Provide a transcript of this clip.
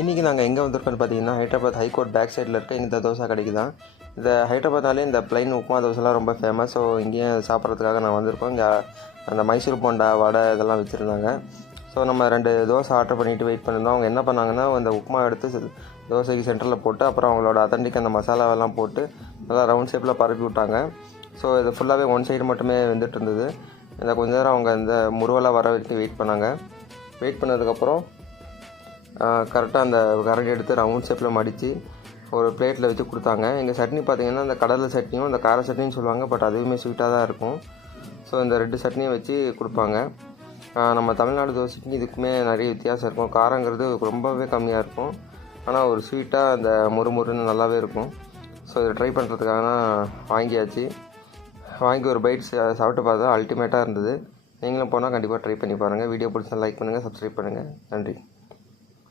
இன்றைக்கி நாங்கள் எங்கே வந்திருக்கோன்னு பார்த்தீங்கன்னா, ஹைதராபாத் ஹைகோர்ட் பேக் சைடில் இருக்க இந்த தோசை கடைக்கு தான். இந்த ஹைதராபாத்னாலே இந்த ப்ளைன் உப்புமா தோசைலாம் ரொம்ப ஃபேமஸ். ஸோ இங்கேயும் சாப்பிட்றதுக்காக நான் வந்திருக்கோம். இங்கே அந்த மைசூர் போண்டா, வடை இதெல்லாம் வச்சுருந்தாங்க. ஸோ நம்ம 2 தோசை ஆர்டர் பண்ணிவிட்டு வெயிட் பண்ணியிருந்தோம். அவங்க என்ன பண்ணாங்கன்னா, அந்த உப்புமா எடுத்து தோசைக்கு சென்டரில் போட்டு, அப்புறம் அவங்களோட அத்தன்டிக் அந்த மசாலாவெல்லாம் போட்டு நல்லா ரவுண்ட் ஷேப்பில் பரப்பி விட்டாங்க. ஸோ இது ஃபுல்லாகவே ஒன் சைடு மட்டுமே வெந்துட்டு இருந்தது. இந்த கொஞ்ச நேரம் அவங்க இந்த முருவலாக வர வரைக்கும் வெயிட் பண்ணாங்க. வெயிட் பண்ணதுக்கப்புறம் கரெக்டாக அந்த கரண்டி எடுத்து ரவுண்ட் ஷேப்பில் மடித்து ஒரு பிளேட்டில் வச்சு கொடுத்தாங்க. எங்கள் சட்னி பார்த்திங்கன்னா இந்த கடலை சட்னியும் இந்த கார சட்னின்னு சொல்லுவாங்க. பட் அதுவுமே ஸ்வீட்டாக தான் இருக்கும். ஸோ இந்த 2 சட்னியும் வச்சு கொடுப்பாங்க. நம்ம தமிழ்நாடு தோசைக்கு இதுக்குமே நிறைய வித்தியாசம் இருக்கும். காரங்கிறது ரொம்பவே கம்மியாக இருக்கும். ஆனால் ஒரு ஸ்வீட்டாக அந்த முறுமுறுன்னு நல்லாவே இருக்கும். ஸோ இதை ட்ரை பண்ணுறதுக்காக தான் வாங்கியாச்சு. வாங்கி ஒரு பைட் சாப்பிட்டு பார்த்தா அல்டிமேட்டாக இருந்தது. நீங்களும் போனால் கண்டிப்பாக ட்ரை பண்ணி பாருங்கள். வீடியோ பிடிச்சா லைக் பண்ணுங்கள், சப்ஸ்கிரைப் பண்ணுங்கள். நன்றி.